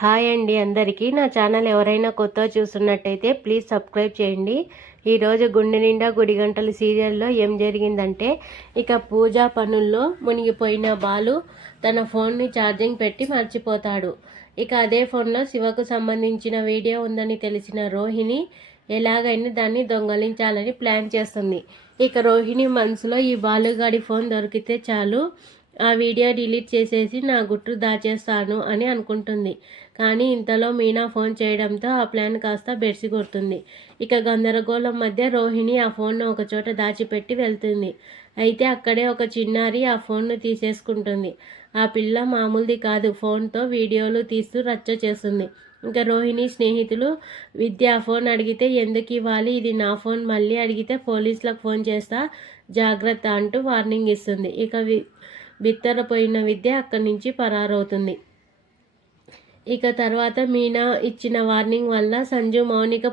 Hi అండి అందరికీ. నా ఛానల్ ఎవరైనా కొత్తగా చూస్తున్నట్టయితే ప్లీజ్ సబ్స్క్రైబ్ చేయండి. ఈరోజు గుండె నిండా గుడి గంటలు సీరియల్లో ఏం జరిగిందంటే, ఇక పూజా పనుల్లో మునిగిపోయిన బాలు తన ఫోన్ని ఛార్జింగ్ పెట్టి మర్చిపోతాడు. ఇక అదే ఫోన్లో శివకు సంబంధించిన వీడియో ఉందని తెలిసిన రోహిణి ఎలాగైనా దాన్ని దొంగలించాలని ప్లాన్ చేస్తుంది. ఇక రోహిణి మనసులో ఈ బాలుగాడి ఫోన్ దొరికితే చాలు, ఆ వీడియో డిలీట్ చేసేసి నా గుట్టు దాచేస్తాను అని అనుకుంటుంది. కానీ ఇంతలో మీనా ఫోన్ చేయడంతో ఆ ప్లాన్ కాస్త బెడిసి కొడుతుంది. ఇక గందరగోళం మధ్య రోహిణి ఆ ఫోన్ను ఒకచోట దాచిపెట్టి వెళ్తుంది. అయితే అక్కడే ఒక చిన్నారి ఆ ఫోన్ను తీసేసుకుంటుంది. ఆ పిల్ల మామూలుది కాదు, ఫోన్తో వీడియోలు తీస్తూ రచ్చ చేస్తుంది. ఇంకా రోహిణి స్నేహితులు విద్య ఆ ఫోన్ అడిగితే ఎందుకు ఇవ్వాలి, ఇది నా ఫోన్, మళ్ళీ అడిగితే పోలీసులకు ఫోన్ చేస్తా, జాగ్రత్త అంటూ వార్నింగ్ ఇస్తుంది. ఇక బిత్తరపోయిన విద్య అక్కడి నుంచి పరారవుతుంది. ఇక తర్వాత మీనా ఇచ్చిన వార్నింగ్ వల్ల సంజు మౌనిక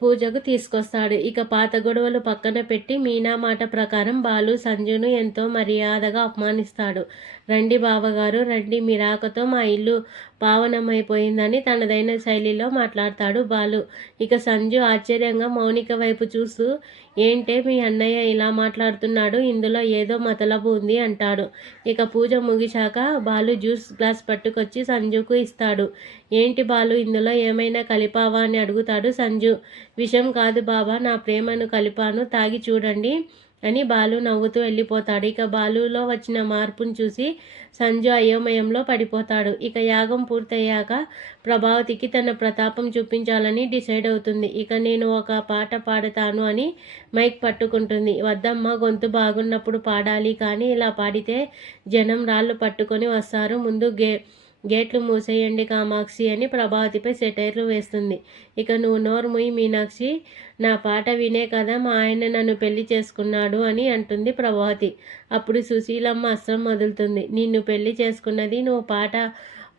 పూజకు తీసుకొస్తాడు. ఇక పాత గొడవలు పక్కన పెట్టి మీనా మాట ప్రకారం బాలు సంజును ఎంతో మర్యాదగా అవమానిస్తాడు. రండి బావగారు రండి, మీ రాకతో మా ఇల్లు పావనమైపోయిందని తనదైన శైలిలో మాట్లాడతాడు బాలు. ఇక సంజు ఆశ్చర్యంగా మౌనిక వైపు చూస్తూ, ఏంటే మీ అన్నయ్య ఇలా మాట్లాడుతున్నాడు, ఇందులో ఏదో మతలబు ఉంది అంటాడు. ఇక పూజ ముగిశాక బాలు జ్యూస్ గ్లాస్ పట్టుకొచ్చి సంజుకు ఇస్తాడు. ఏంటి బాలు, ఇందులో ఏమైనా కలిపావా అని అడుగుతాడు సంజు. విషం కాదు బాబా, నా ప్రేమను కలిపాను, తాగి చూడండి అని బాలు నవ్వుతూ వెళ్ళిపోతాడు. ఇక బాలులో వచ్చిన మార్పును చూసి సంజు అయోమయంలో పడిపోతాడు. ఇక యాగం పూర్తయ్యాక ప్రభావతికి తన ప్రతాపం చూపించాలని డిసైడ్ అవుతుంది. ఇక నేను ఒక పాట పాడతాను అని మైక్ పట్టుకుంటుంది. వద్దమ్మ, గొంతు బాగున్నప్పుడు పాడాలి, కానీ ఇలా పాడితే జనం రాళ్ళు పట్టుకొని వస్తారు, ముందు గేట్లు మూసేయండి కామాక్షి అని ప్రభావతిపై సెటైర్లు వేస్తుంది. ఇక నువ్వు నోరు ముయ్యి మీనాక్షి, నా పాట వినే కదా మా ఆయన నన్ను పెళ్లి చేసుకున్నాడు అని అంటుంది ప్రభావతి. అప్పుడు సుశీలమ్మ అస్త్రం వదులుతుంది. నిన్ను పెళ్లి చేసుకున్నది నువ్వు పాట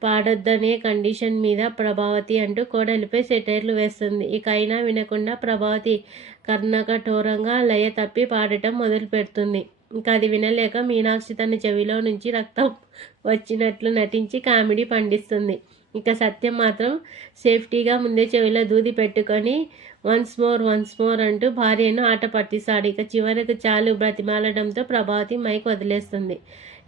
పాడొద్దనే కండిషన్ మీద ప్రభావతి అంటూ కోడలిపై సెటైర్లు వేస్తుంది. ఇక అయినా వినకుండా ప్రభావతి కర్ణకఠోరంగా లయ తప్పి పాడటం మొదలు పెడుతుంది. ఇంకా అది వినలేక మీనాక్షి తన చెవిలో నుంచి రక్తం వచ్చినట్లు నటించి కామెడీ పండిస్తుంది. ఇక సత్యం మాత్రం సేఫ్టీగా ముందే చెవిలో దూది పెట్టుకొని వన్స్ మోర్ అంటూ భార్యను ఆట పట్టిస్తాడు. ఇక చివరికి చాలు బ్రతిమాలడంతో ప్రభావతి మైక్ వదిలేస్తుంది.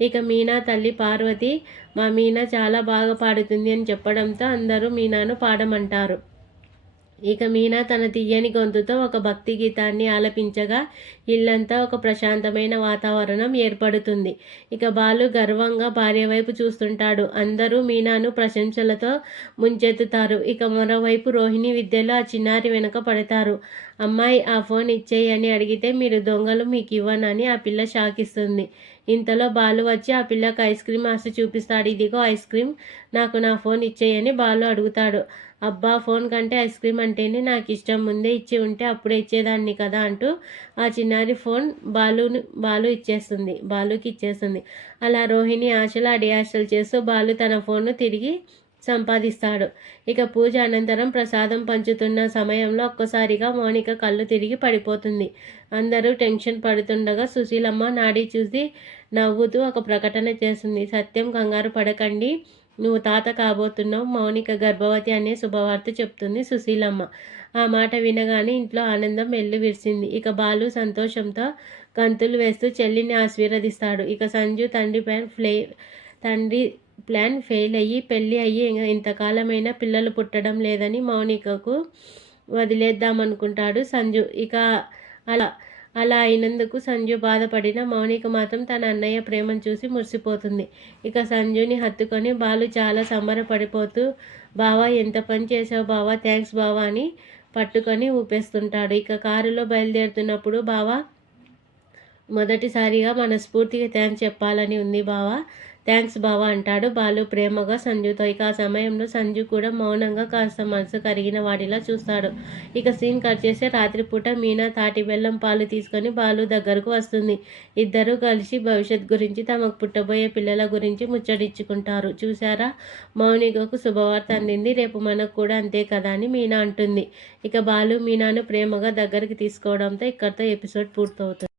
ఇక మీనా తల్లి పార్వతి మా మీనా చాలా బాగా పాడుతుంది అని చెప్పడంతో అందరూ మీనాను పాడమంటారు. ఇక మీనా తన తీయని గొంతుతో ఒక భక్తి గీతాన్ని ఆలపించగా ఇల్లంతా ఒక ప్రశాంతమైన వాతావరణం ఏర్పడుతుంది. ఇక బాలు గర్వంగా భార్య వైపు చూస్తుంటాడు. అందరూ మీనాను ప్రశంసలతో ముంచెత్తుతారు. ఇక మరోవైపు రోహిణి విద్యలో ఆ చిన్నారి వెనుక పడతారు. అమ్మాయి ఆ ఫోన్ ఇచ్చేయి అని అడిగితే మీరు దొంగలు, మీకు ఇవ్వనని ఆ పిల్ల షాకిస్తుంది. ఇంతలో బాలు వచ్చి ఆ పిల్లకు ఐస్ క్రీమ్ ఆశ చూపిస్తాడు. ఇదిగో ఐస్ క్రీమ్, నాకు నా ఫోన్ ఇచ్చేయని బాలు అడుగుతాడు. అబ్బా, ఫోన్ కంటే ఐస్ క్రీమ్ అంటేనే నాకు ఇష్టం, ముందే ఇచ్చి ఉంటే అప్పుడే ఇచ్చేదాన్ని కదా అంటూ ఆ చిన్నారి ఫోన్ బాలుకి ఇచ్చేస్తుంది. అలా రోహిణి ఆశలు అడియాశలు చేస్తూ బాలు తన ఫోన్ను తిరిగి సంపాదిస్తాడు. ఇక పూజ అనంతరం ప్రసాదం పంచుతున్న సమయంలో ఒక్కసారిగా మౌనిక కళ్ళు తిరిగి పడిపోతుంది. అందరూ టెన్షన్ పడుతుండగా సుశీలమ్మ నాడి చూసి నవ్వుతూ ఒక ప్రకటన చేస్తుంది. సత్యం, కంగారు పడకండి, నువ్వు తాత కాబోతున్నావు, మౌనిక గర్భవతి అనే శుభవార్త చెప్తుంది సుశీలమ్మ. ఆ మాట వినగానే ఇంట్లో ఆనందం విరిసింది. ఇక బాలు సంతోషంతో గంతులు వేస్తూ చెల్లిని ఆశీర్వదిస్తాడు. ఇక సంజు తండ్రి ప్లాన్ ఫెయిల్ అయ్యి పెళ్ళి అయ్యి ఇంతకాలమైనా పిల్లలు పుట్టడం లేదని మౌనికకు వదిలేద్దామనుకుంటాడు సంజు. ఇక అలా అయినందుకు సంజు బాధపడిన మౌనిక మాత్రం తన అన్నయ్య ప్రేమను చూసి మురిసిపోతుంది. ఇక సంజుని హత్తుకొని బాలు చాలా సంబరపడిపోతూ, బావా ఎంత పని చేసావు బావా, థ్యాంక్స్ బావా అని పట్టుకొని ఊపేస్తుంటాడు. ఇక కారులో బయలుదేరుతున్నప్పుడు బావా, మొదటిసారిగా మనస్ఫూర్తిగా థ్యాంక్స్ చెప్పాలని ఉంది బావా, థ్యాంక్స్ బావా అంటాడు బాలు ప్రేమగా సంజుతో. ఇక ఆ సమయంలో సంజు కూడా మౌనంగా కాస్త మనసు కరిగిన వాడిలా చూస్తాడు. ఇక సీన్ కట్ చేస్తే రాత్రిపూట మీనా తాటి బెల్లం పాలు తీసుకొని బాలు దగ్గరకు వస్తుంది. ఇద్దరూ కలిసి భవిష్యత్ గురించి, తమకు పుట్టబోయే పిల్లల గురించి ముచ్చటించుకుంటారు. చూసారా, మౌనికకు శుభవార్త అందింది, రేపు మనకు కూడా అంతే కదా అని మీనా అంటుంది. ఇక బాలు మీనాను ప్రేమగా దగ్గరికి తీసుకోవడంతో ఇక్కడితో ఎపిసోడ్ పూర్తవుతుంది.